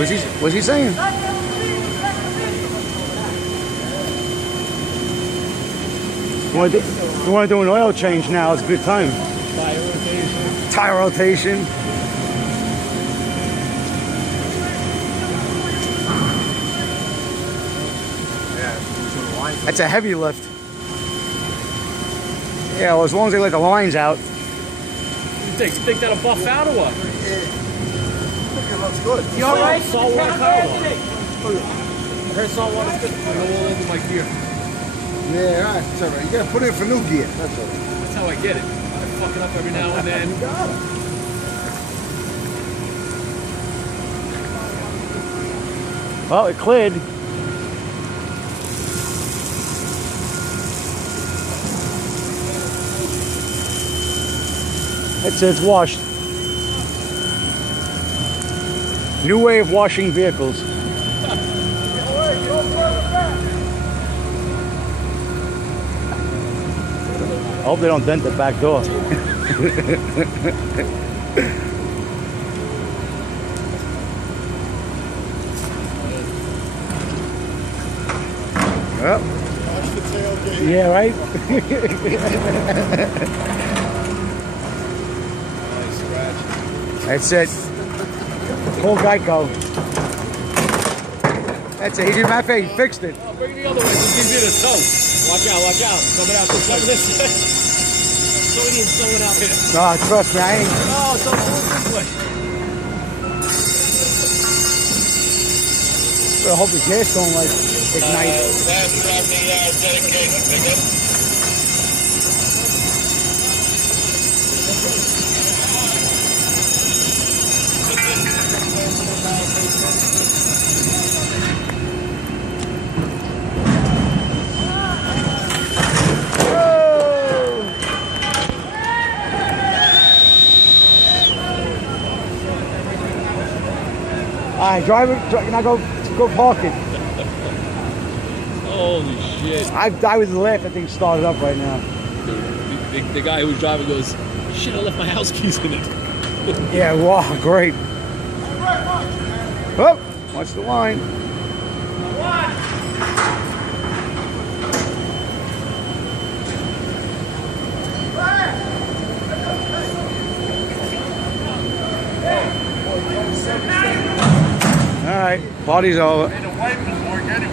What's he saying? You want to do an oil change now? It's a good time. Tire rotation. Tire rotation. That's a heavy lift. Yeah, well, as long as they let the lines out. You think that'll buff out or what? Yeah. It looks good. You alright? Saltwater power line. I heard saltwater's good. I go all over my gear. Yeah, all right. It's all right. You gotta put in for new gear. That's all right. That's how I get it. I fuck it up every now and then. You got it. Well, it cleared. It's washed. New way of washing vehicles. I hope they don't dent the back door. Well, yeah, right? That's it. Call Geico. That's it. He did my face. He fixed it. Oh, bring it the other way. Just give you the toe. Watch out, watch out. Coming out this way. This way. So we need someone out here. No, trust me, I ain't. Oh, it's over this way. I hope the gas don't like ignite. Last from the dedication pickup. All right, driver, now go park it. Holy shit. I was laughing. That thing started up right now. Dude, the guy who was driving goes, shit, I left my house keys in it. Yeah, wow, great. Oh, watch the line. All right, party's over.